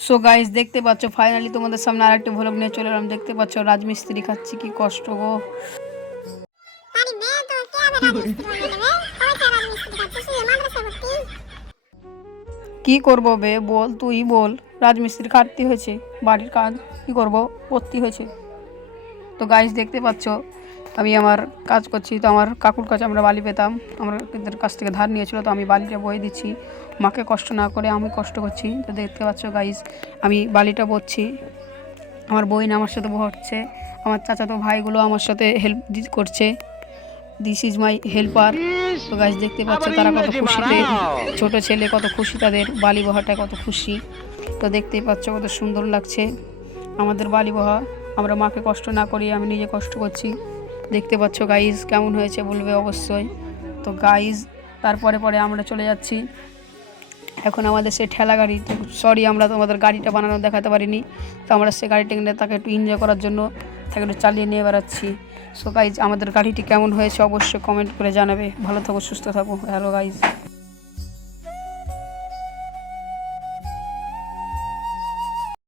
So guys দেখতে পাচ্ছ finally তোমাদের সামনে আরেকটি ভ্লগ নিয়ে চলে এলাম। দেখতে পাচ্ছ রাজমিস্ত্রি খাচ্ছি, কি কষ্ট গো। কি করবো বে বল, তুই বল। রাজমিস্ত্রি খাটতে হয়েছে, বাড়ির কাজ কি করব, করতে হয়েছে। তো গাইস দেখতে পাচ্ছ আমি আমার কাজ করছি। তো আমার কাকুর কাছে আমরা বালি পেতাম, আমাদের কাছ থেকে ধার নিয়েছিল। তো আমি বালিটা বয়ে দিচ্ছি, মাকে কষ্ট না করে আমি কষ্ট করছি। তো দেখতে পাচ্ছ গাইস আমি বালিটা বচ্ছি, আমার বোন আমার সাথে হচ্ছে, আমার চাচাতো ভাইগুলো আমার সাথে হেল্প করছে। This is my helper. তো গাইস দেখতে পাচ্ছ তারা কত খুশিতে, ছোট ছেলে কত খুশি, তাদের বালি বহাটায় কত খুশি। তো দেখতেই পাচ্ছ কত সুন্দর লাগছে আমাদের বালি বহা। আমরা মাকে কষ্ট না করি, আমি নিজে কষ্ট করছি। দেখতে পাচ্ছ গাইজ কেমন হয়েছে বলবে অবশ্যই। তো গাইজ তারপরে আমরা চলে যাচ্ছি এখন আমাদের সে ঠেলা গাড়ি। তো সরি আমরা তোমাদের গাড়িটা বানানো দেখাতে পারিনি। তো আমরা সে গাড়িটা কিনে তাকে একটু এনজয় করার জন্য তাকে একটু চালিয়ে নিয়ে বেড়াচ্ছি। সো গাইজ আমাদের গাড়িটি কেমন হয়েছে অবশ্যই কমেন্ট করে জানাবে। ভালো থাকো, সুস্থ থাকো। Hello guys.